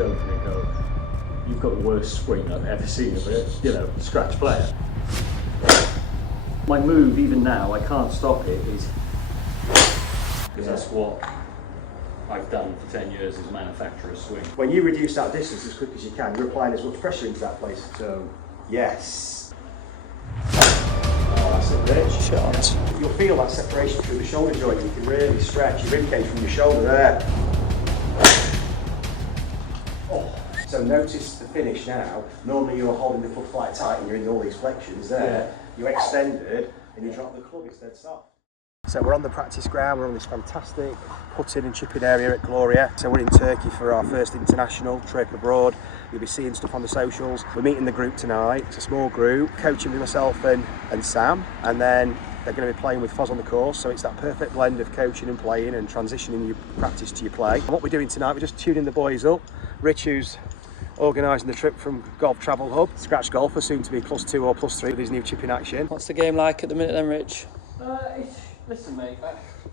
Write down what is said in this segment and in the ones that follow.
joke and they go, "You've got the worst swing I've ever seen of it, you know, scratch player." My move, even now, I can't stop it, is because that's what I've done for 10 years is manufacture a swing. When you reduce that distance as quick as you can, you're applying as much pressure into that place. So, yes. Oh, that's it, Rich. Shot. You'll feel that separation through the shoulder joint. You can really stretch your ribcage from your shoulder there. Oh. So notice the finish now. Normally you're holding the club quite tight and you're in all these flexions there. You extended and you drop the club, it's dead soft. So we're on the practice ground, we're on this fantastic putting and chipping area at Gloria. So we're in Turkey for our first international trip abroad. You'll be seeing stuff on the socials. We're meeting the group tonight, it's a small group, coaching with myself and Sam, and then they're going to be playing with Foz on the course, so it's that perfect blend of coaching and playing and transitioning your practice to your play. And what we're doing tonight, we're just tuning the boys up. Rich, who's organising the trip from Golf Travel Hub, scratch golfer, soon to be +2 or +3 with his new chipping action. What's the game like at the minute then, Rich? Listen, mate,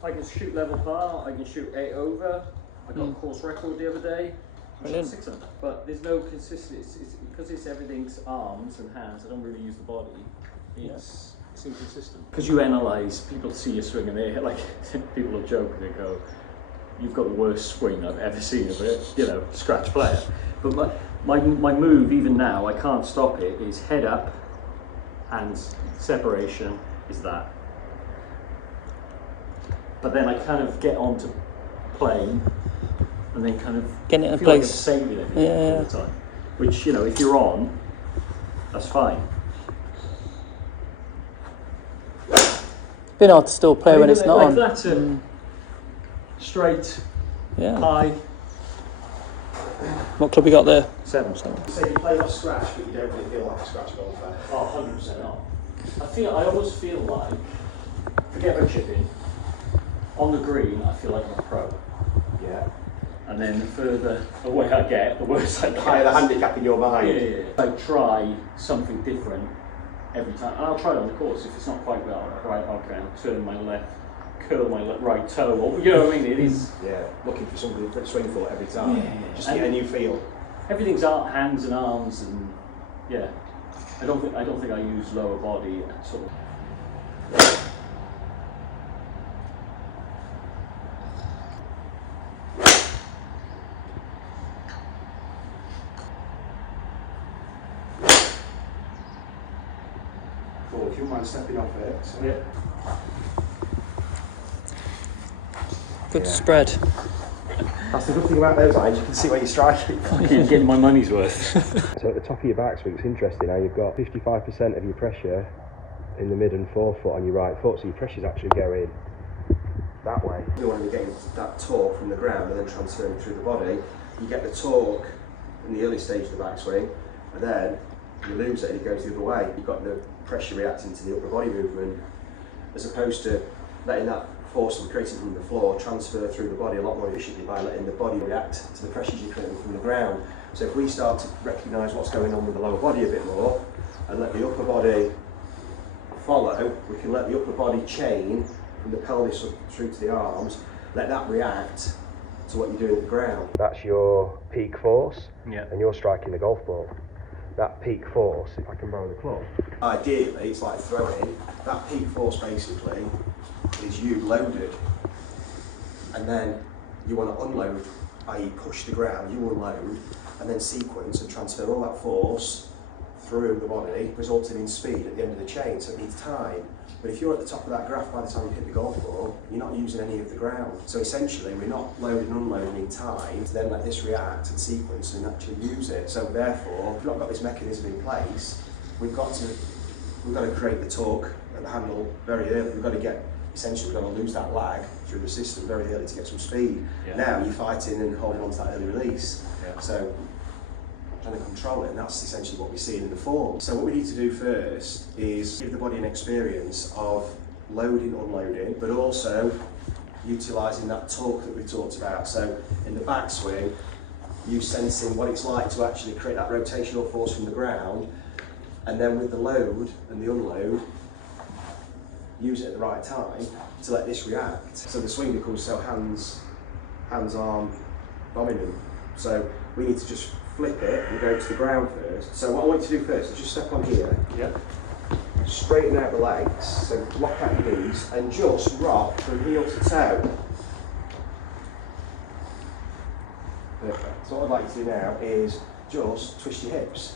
I can shoot level par, I can shoot 8 over. I got a course record the other day. I shot 6 under. But there's no consistency. Because it's everything's arms and hands, I don't really use the body. It's inconsistent. Because you analyse, people see your swing and they like people will joke and they go, "You've got the worst swing I've ever seen of it, you know, scratch player." But my move, even now, I can't stop it, is head up, hands separation is that. But then I kind of get on to playing and then kind of getting it in feel place. like I'm saving everything all the time. Which, you know, if you're on, that's fine. Been hard to still play when it's not like on. That's straight, high. What club you got there? 7. So you play off scratch, but you don't really feel like a scratch golfer. Oh, 100% not. I always feel like, forget about chipping, on the green I feel like I'm a pro. Yeah. And then the further away I get, the worse I get. The higher the handicap in your mind. Yeah. I try something different every time. And I'll try it on the course. If it's not quite well, right, okay, I'll turn my left, curl my right toe, or you know what I mean? It is. Yeah, looking for something to swing for every time. Just to get a new feel. Everything's hands and arms, and yeah. I don't think I use lower body at all. Cool, if you don't mind stepping off it. So. Yeah. Good spread. That's the good thing about those irons, you can see where you're striking. You're getting my money's worth. So at the top of your backswing, it's interesting how you've got 55% of your pressure in the mid and forefoot on your right foot, so your pressure's actually going that way. You want to be getting that torque from the ground and then transferring through the body. You get the torque in the early stage of the backswing, and then you lose it and it goes the other way. You've got the pressure reacting to the upper body movement, as opposed to letting that force we're creating from the floor transfer through the body a lot more efficiently by letting the body react to the pressures you're creating from the ground. So if we start to recognise what's going on with the lower body a bit more and let the upper body follow, we can let the upper body chain from the pelvis up through to the arms, let that react to what you're doing at the ground. That's your peak force, and you're striking the golf ball. That peak force, if I can borrow the club. Ideally, it's like throwing. That peak force basically is you loaded, and then you want to unload, i.e. push the ground, you unload, and then sequence and transfer all that force through the body, resulting in speed at the end of the chain, so it needs time. But if you're at the top of that graph by the time you hit the golf ball, you're not using any of the ground. So essentially, we're not loading and unloading in time to then let this react and sequence and actually use it. So therefore, if we've not got this mechanism in place, we've got to create the torque at the handle very early. We've got to get, essentially, we've got to lose that lag through the system very early to get some speed. Now you're fighting and holding on to that early release. So trying to control it, and that's essentially what we're seeing in the form. So what we need to do first is give the body an experience of loading, unloading, but also utilising that torque that we talked about. So in the backswing, you sensing what it's like to actually create that rotational force from the ground, and then with the load and the unload, use it at the right time to let this react. So the swing becomes so hands-arm dominant. So we need to just flip it and go to the ground first. So what I want you to do first is just step on here. Yep. Straighten out the legs, so lock out your knees and just rock from heel to toe. Perfect. So what I'd like you to do now is just twist your hips.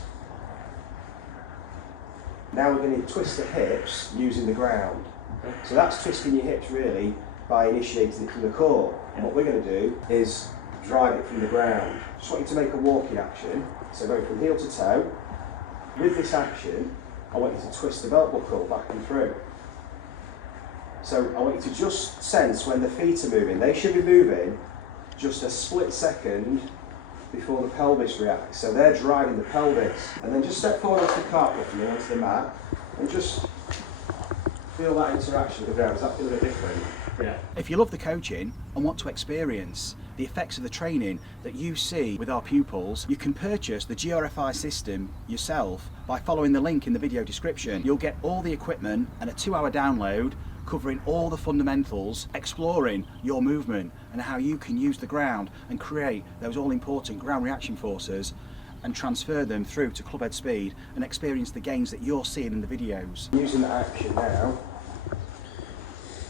Now we're going to twist the hips using the ground. Okay. So that's twisting your hips really by initiating it from the core. And what we're going to do is drive it from the ground. Just want you to make a walking action, so going from heel to toe. With this action, I want you to twist the belt buckle back and through. So I want you to just sense when the feet are moving. They should be moving just a split second before the pelvis reacts. So they're driving the pelvis. And then just step forward onto the carpet and then onto the mat and just feel that interaction with the ground. Does that feel a bit different? Yeah. If you love the coaching and want to experience the effects of the training that you see with our pupils, you can purchase the GRFI system yourself by following the link in the video description. You'll get all the equipment and a 2-hour download covering all the fundamentals, exploring your movement and how you can use the ground and create those all-important ground reaction forces and transfer them through to club head speed and experience the gains that you're seeing in the videos. Using that action now.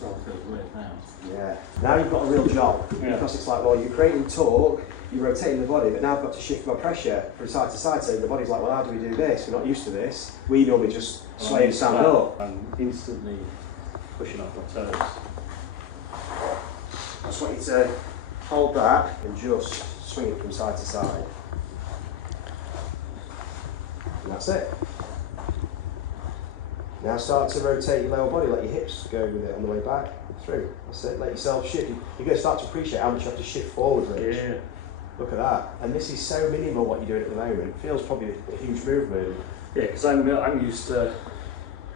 Well, it feels weird now. Yeah. Now you've got a real job, because it's like, well, you're creating torque, you're rotating the body, but now I've got to shift my pressure from side to side. So the body's like, well, how do we do this? We're not used to this. We normally just sway and stand up. I'm instantly pushing off my toes. I just want you to hold that and just swing it from side to side. And that's it. Now start to rotate your lower body, let your hips go with it on the way back through. That's it, let yourself shift. You're going to start to appreciate how much you have to shift forward, Rich. Yeah. Look at that. And this is so minimal what you're doing at the moment. It feels probably a huge movement. Yeah, because I'm used to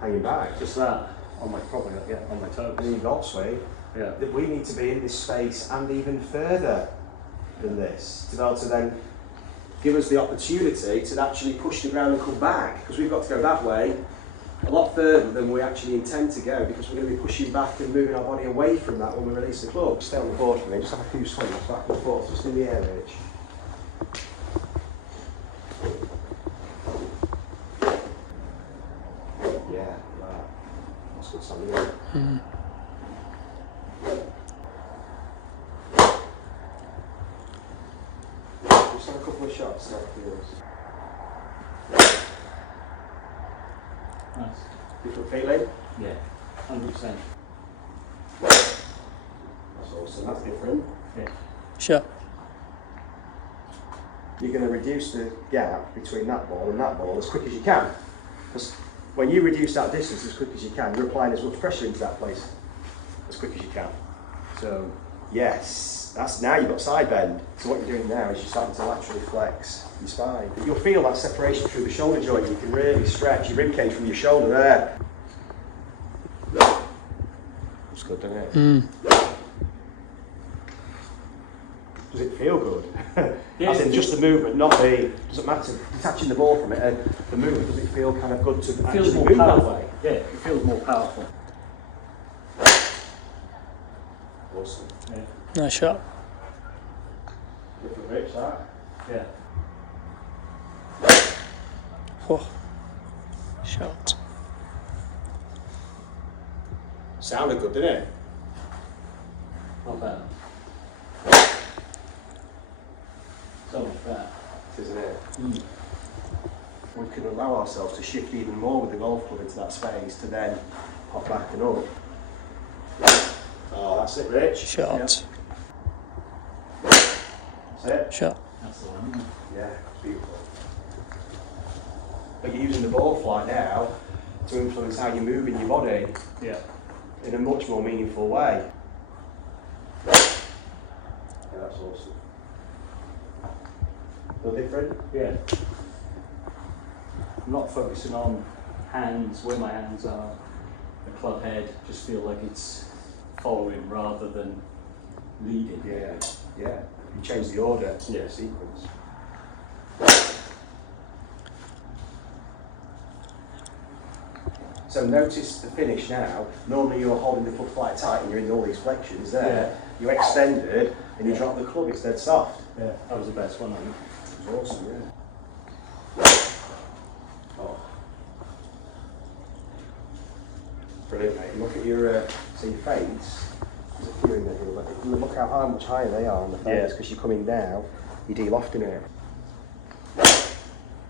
Hanging back. just that on my on my toes. And you've got swing. Yeah. That we need to be in this space and even further than this to be able to then give us the opportunity to actually push the ground and come back, because we've got to go that way a lot further than we actually intend to go, because we're going to be pushing back and moving our body away from that when we release the club. Stay on the board for me, just have a few swings back and forth, just in the air, Rich. Yeah, that. That's good something, isn't it? Just have a couple of shots, so it feels. Nice. Different feeling? Yeah. 100%. That's awesome, that's different. Yeah. Sure. You're going to reduce the gap between that ball as quick as you can. Because when you reduce that distance as quick as you can, you're applying as much pressure into that place as quick as you can. So, yes, that's now you've got side bend. So what you're doing now is you're starting to laterally flex your spine. You'll feel that separation through the shoulder joint. You can really stretch your ribcage from your shoulder there. It's good, doesn't it? Does it feel good? Yeah, As in just the movement, not the, doesn't matter, detaching the ball from it, and the movement, does it feel kind of good to It feels actually more move that powerful. way? Yeah, it feels more powerful. Awesome. Yeah. Nice shot. Good for Rich, that. Yeah. Oh. Shot. Sounded good, didn't it? Not bad. So much better. Isn't it? We can allow ourselves to shift even more with the golf club into that space to then pop back and up. Oh, that's it, Rich. Shot. That's it. Shot. That's the one. Yeah, it's beautiful. But you're using the ball flight now to influence how you move in your body Yeah. in a much more meaningful way. Yeah, that's awesome. Feel different? Yeah. I'm not focusing on hands, where my hands are, the club head, just feel like it's following rather than leading. Yeah, yeah. You change the order, Yeah. the sequence. So notice the finish now. Normally you're holding the club quite tight and you're in all these flexions there. You extended and you drop the club, it's dead soft. Yeah, that was the best one, I think. Awesome, yeah. Oh. Brilliant, mate. Look at your, so your fades. There's a few in there. Look how much higher they are on the fades, because you're coming down, you're de-lofting it.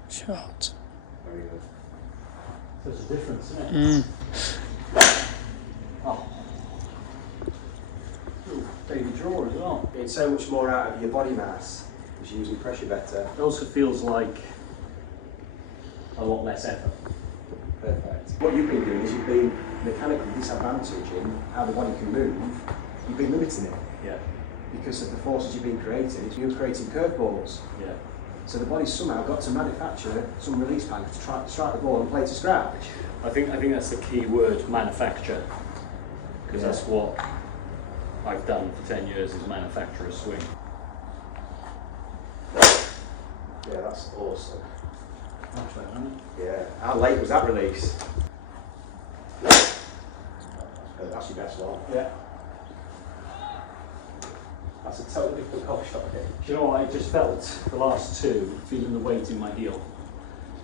Shot. Very good. There's a difference, isn't it? Oh. Ooh, baby draw as well. Getting so much more out of your body mass, because you're using pressure better. It also feels like a lot less effort. Perfect. What you've been doing is you've been mechanically disadvantaging how the body can move. You've been limiting it. Yeah. Because of the forces you've been creating. You're creating curveballs. Yeah. So the body's somehow got to manufacture some release bank to try to strike the ball and play to scratch. I think that's the key word, manufacture. Because that's what I've done for 10 years, is manufacture a swing. Yeah, that's awesome. Much better, isn't it? Yeah. How late was that release? That's your best one. Yeah. That's a totally different golf shot here. Do you know what I just felt the last two, feeling the weight in my heel.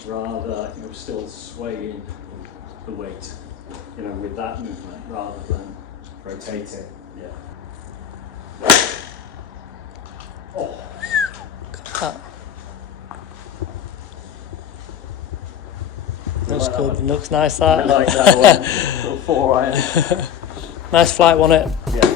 Rather, I think I was still swaying the weight, you know, with that movement rather than Rotating. yeah. Oh, Got that. Looks like good. that one. Looks nice. I That. like that one. Little 4 iron. Nice flight, wasn't it? Yeah.